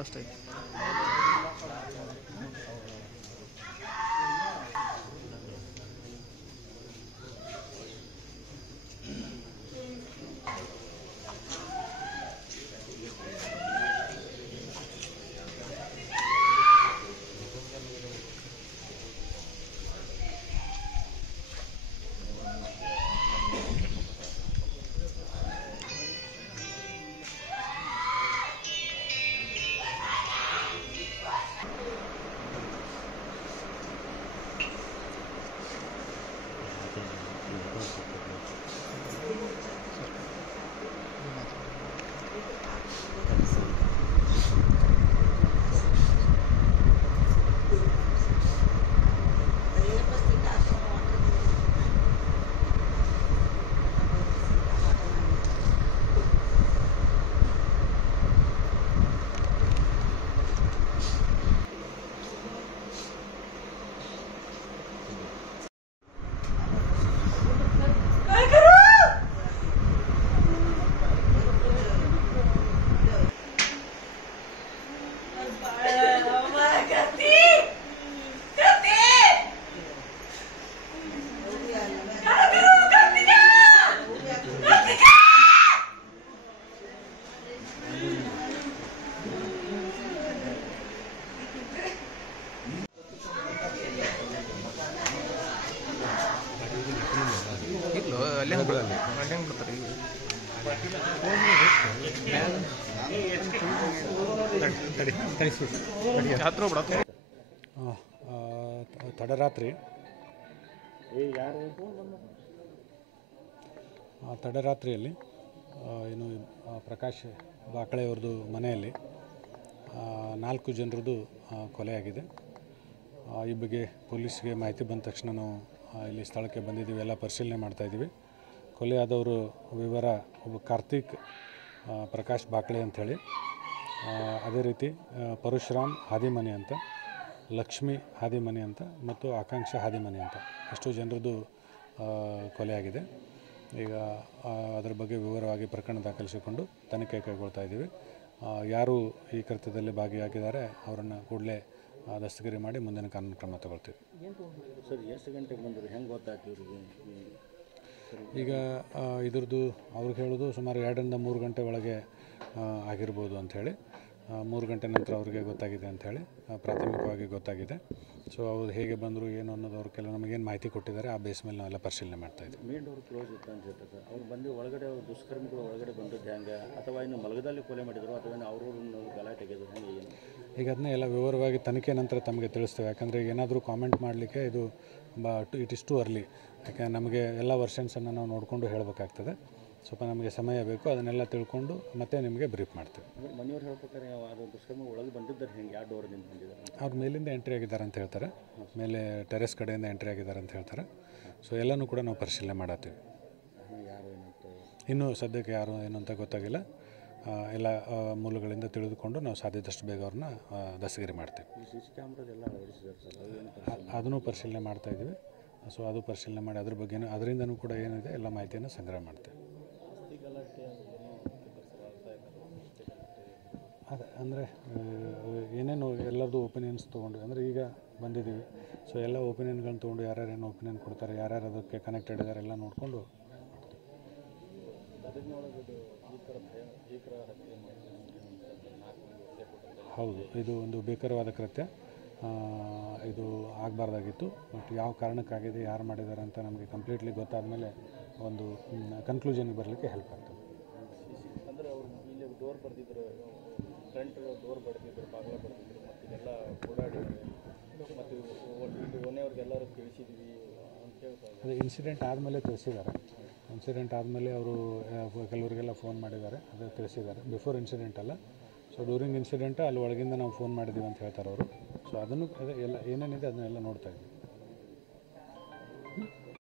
ಅಷ್ಟೇ. ತಡರಾತ್ರಿಯಲ್ಲಿ ಏನು ಪ್ರಕಾಶ್ ಬಾಕಳೆಯವ್ರದ್ದು ಮನೆಯಲ್ಲಿ 4 ಜನರದ್ದು ಕೊಲೆಯಾಗಿದೆ. ಈ ಬಗ್ಗೆ ಪೊಲೀಸ್ಗೆ ಮಾಹಿತಿ ಬಂದ ತಕ್ಷಣ ನಾವು ಇಲ್ಲಿ ಸ್ಥಳಕ್ಕೆ ಬಂದಿದ್ದೀವಿ, ಎಲ್ಲ ಪರಿಶೀಲನೆ ಮಾಡ್ತಾಯಿದ್ದೀವಿ. ಕೊಲೆಯಾದವರು ವಿವರ ಒಬ್ಬ ಕಾರ್ತಿಕ್ ಪ್ರಕಾಶ್ ಬಾಕಳೆ ಅಂಥೇಳಿ, ಅದೇ ರೀತಿ ಪರಶುರಾಮ್ ಹಾದಿಮನಿ ಅಂತ, ಲಕ್ಷ್ಮಿ ಹಾದಿಮನಿ ಅಂತ ಮತ್ತು ಆಕಾಂಕ್ಷ ಹಾದಿಮನಿ ಅಂತ ಎಷ್ಟು ಜನರದ್ದು ಕೊಲೆಯಾಗಿದೆ. ಈಗ ಅದರ ಬಗ್ಗೆ ವಿವರವಾಗಿ ಪ್ರಕರಣ ದಾಖಲಿಸಿಕೊಂಡು ತನಿಖೆ ಕೈಗೊಳ್ತಾ ಇದ್ದೀವಿ. ಯಾರು ಈ ಕೃತ್ಯದಲ್ಲಿ ಭಾಗಿಯಾಗಿದ್ದಾರೆ ಅವರನ್ನು ಕೂಡಲೇ ದಸ್ತಗಿರಿ ಮಾಡಿ ಮುಂದಿನ ಕಾನೂನು ಕ್ರಮ ತಗೊಳ್ತೀವಿ. ಸರ್ ಎಷ್ಟು ಗಂಟೆಗೆ ಬಂದರು, ಹೆಂಗೆ ಗೊತ್ತಾಯ್ತು ಇವರಿಗೆ? ಈಗ ಇದ್ರದ್ದು ಅವ್ರಿಗೆ ಹೇಳೋದು ಸುಮಾರು 2 ರಿಂದ 3 ಗಂಟೆ ಒಳಗೆ ಆಗಿರ್ಬೋದು ಅಂಥೇಳಿ. 3 ಗಂಟೆ ನಂತರ ಅವ್ರಿಗೆ ಗೊತ್ತಾಗಿದೆ ಅಂಥೇಳಿ ಪ್ರಾಥಮಿಕವಾಗಿ ಗೊತ್ತಾಗಿದೆ. ಸೊ ಅವ್ರು ಹೇಗೆ ಬಂದರು ಏನು ಅನ್ನೋದು ಅವ್ರು ಕೆಲವು ನಮಗೇನು ಮಾಹಿತಿ ಕೊಟ್ಟಿದ್ದಾರೆ, ಆ ಬೇಸ್ ಮೇಲೆ ನಾವೆಲ್ಲ ಪರಿಶೀಲನೆ ಮಾಡ್ತಾಯಿದ್ವಿ. ಮೇನ್ ಡೋರ್ ಕ್ಲೋಸ್ ಇತ್ತು ಅಂತ ಹೇಳ್ತಾರೆ ಸರ್. ಅವ್ರು ಬಂದು ಒಳಗಡೆ ದುಷ್ಕರ್ಮಿಗಳು ಒಳಗಡೆ ಬಂದಿದ್ದು ಹೆಂಗೆ, ಅಥವಾ ಇನ್ನು ಮಲಗದಲ್ಲಿ ಕೊಲೆ ಮಾಡಿದ್ರು, ಅಥವಾ ಅವ್ರವ್ರನ್ನ ಗಲಾಟೆ ತೆಗೆದ್ರು, ಹೆಂಗೆ ಏನು? ಈಗ ಅದನ್ನೇ ಎಲ್ಲ ವಿವರವಾಗಿ ತನಿಖೆ ನಂತರ ತಮಗೆ ತಿಳಿಸ್ತೇವೆ. ಯಾಕಂದರೆ ಈಗ ಏನಾದರೂ ಕಾಮೆಂಟ್ ಮಾಡಲಿಕ್ಕೆ ಇದು ಇಟ್ ಇಸ್ ಟು ಅರ್ಲಿ. ಯಾಕೆ ನಮಗೆ ಎಲ್ಲ ವರ್ಷನ್ಸನ್ನು ನಾವು ನೋಡಿಕೊಂಡು ಹೇಳಬೇಕಾಗ್ತದೆ. ಸ್ವಲ್ಪ ನಮಗೆ ಸಮಯ ಬೇಕು, ಅದನ್ನೆಲ್ಲ ತಿಳ್ಕೊಂಡು ಮತ್ತೆ ನಿಮಗೆ ಬ್ರೀಫ್ ಮಾಡ್ತೇವೆ. ಮನೆಯವ್ರು ಹೇಳ್ಬೇಕಾದ್ರೆ ಅದು ದುಷ್ಕರ್ಮ ಒಳಗೆ ಬಂದಿದ್ದಾರೆ ಹೆಂಗೆ, ಯಾವ ಡೋರ್ನಿಂದ ಬಂದಿದ್ದಾರೆ? ಅವ್ರು ಮೇಲಿಂದ ಎಂಟ್ರಿ ಆಗಿದ್ದಾರೆ ಅಂತ ಹೇಳ್ತಾರೆ, ಮೇಲೆ ಟೆರೆಸ್ ಕಡೆಯಿಂದ ಎಂಟ್ರಿ ಆಗಿದ್ದಾರೆ ಅಂತ ಹೇಳ್ತಾರೆ. ಸೊ ಎಲ್ಲನೂ ಕೂಡ ನಾವು ಪರಿಶೀಲನೆ ಮಾಡತ್ತೀವಿ. ಯಾರು ಏನಂತ ಇನ್ನೂ ಸದ್ಯಕ್ಕೆ ಯಾರು ಏನು ಅಂತ ಗೊತ್ತಾಗಿಲ್ಲ. ಎಲ್ಲ ಮೂಲಗಳಿಂದ ತಿಳಿದುಕೊಂಡು ನಾವು ಸಾಧ್ಯದಷ್ಟು ಬೇಗ ಅವ್ರನ್ನ ದಸ್ತಗಿರಿ ಮಾಡ್ತೀವಿ. CC ಕ್ಯಾಮ್ರಾದೆಲ್ಲ ಅಳವಡಿಸಿದ್ದಾರೆ ಸರ್, ಅದನ್ನು ಪರಿಶೀಲನೆ ಮಾಡ್ತಾಯಿದ್ದೀವಿ. ಸೊ ಅದು ಪರಿಶೀಲನೆ ಮಾಡಿ ಅದ್ರ ಬಗ್ಗೆ ಅದರಿಂದನೂ ಕೂಡ ಏನಿದೆ ಎಲ್ಲ ಮಾಹಿತಿಯನ್ನು ಸಂಗ್ರಹ ಮಾಡ್ತೇವೆ. ಅದೇ ಅಂದರೆ ಏನೇನು ಎಲ್ಲರದ್ದು ಒಪಿನಿಯನ್ಸ್ ತೊಗೊಂಡು, ಅಂದರೆ ಈಗ ಬಂದಿದ್ದೀವಿ. ಸೊ ಎಲ್ಲ ಒಪಿನಿಯನ್ಗಳನ್ನ ತೊಗೊಂಡು ಯಾರ್ಯಾರು ಏನು ಒಪಿನಿಯನ್ ಕೊಡ್ತಾರೆ, ಯಾರ್ಯಾರು ಅದಕ್ಕೆ ಕನೆಕ್ಟೆಡ್ ಇದ್ದಾರೆ ಎಲ್ಲ ನೋಡಿಕೊಂಡು ಹೌದು, ಇದು ಒಂದು ಭೀಕರವಾದ ಕೃತ್ಯ. ಇದು ಆಗಬಾರ್ದಾಗಿತ್ತು. ಬಟ್ ಯಾವ ಕಾರಣಕ್ಕಾಗಿದೆ, ಯಾರು ಮಾಡಿದ್ದಾರೆ ಅಂತ ನಮಗೆ ಕಂಪ್ಲೀಟ್ಲಿ ಗೊತ್ತಾದ ಮೇಲೆ ಒಂದು ಕನ್ಕ್ಲೂಷನ್ಗೆ ಬರಲಿಕ್ಕೆ ಹೆಲ್ಪ್ ಆಗ್ತದೆ. ಅಂದರೆ ಅವರು ಇಲ್ಲಿ ಡೋರ್ ಬರೆದಿದ್ರು, ಫ್ರಂಟ್ ಡೋರ್ ಬರೆದಿದ್ರು, ಬಾಗಿಲ ಬರೆದಿದ್ರು, ಮತ್ತು ಇದೆಲ್ಲ ಓಡಾಡಿದ್ದಾರೆ, ಮತ್ತು ಇಲ್ಲಿ ಓನೆಯವ್ರಿಗೆಲ್ಲರೂ ತಿಳಿಸಿದ್ವಿ ಅಂತ ಅದು ಇನ್ಸಿಡೆಂಟ್ ಆದಮೇಲೆ ತಿಳಿಸಿದ್ದಾರೆ. ಇನ್ಸಿಡೆಂಟ್ ಆದಮೇಲೆ ಅವರು ಕೆಲವರಿಗೆಲ್ಲ ಫೋನ್ ಮಾಡಿದ್ದಾರೆ, ಅದು ತಿಳಿಸಿದ್ದಾರೆ. ಬಿಫೋರ್ ಇನ್ಸಿಡೆಂಟ್ ಅಲ್ಲ. ಸೊ ಡ್ಯೂರಿಂಗ್ ಇನ್ಸಿಡೆಂಟ್ ಅಲ್ಲಿ ಒಳಗಿಂದ ನಾವು ಫೋನ್ ಮಾಡಿದ್ದೀವಿ ಅಂತ ಹೇಳ್ತಾರೆ ಅವರು. ಸೊ ಅದನ್ನು ಎಲ್ಲ ಏನೇನಿದೆ ಅದನ್ನೆಲ್ಲ ನೋಡ್ತಾ ಇದ್ದೀವಿ.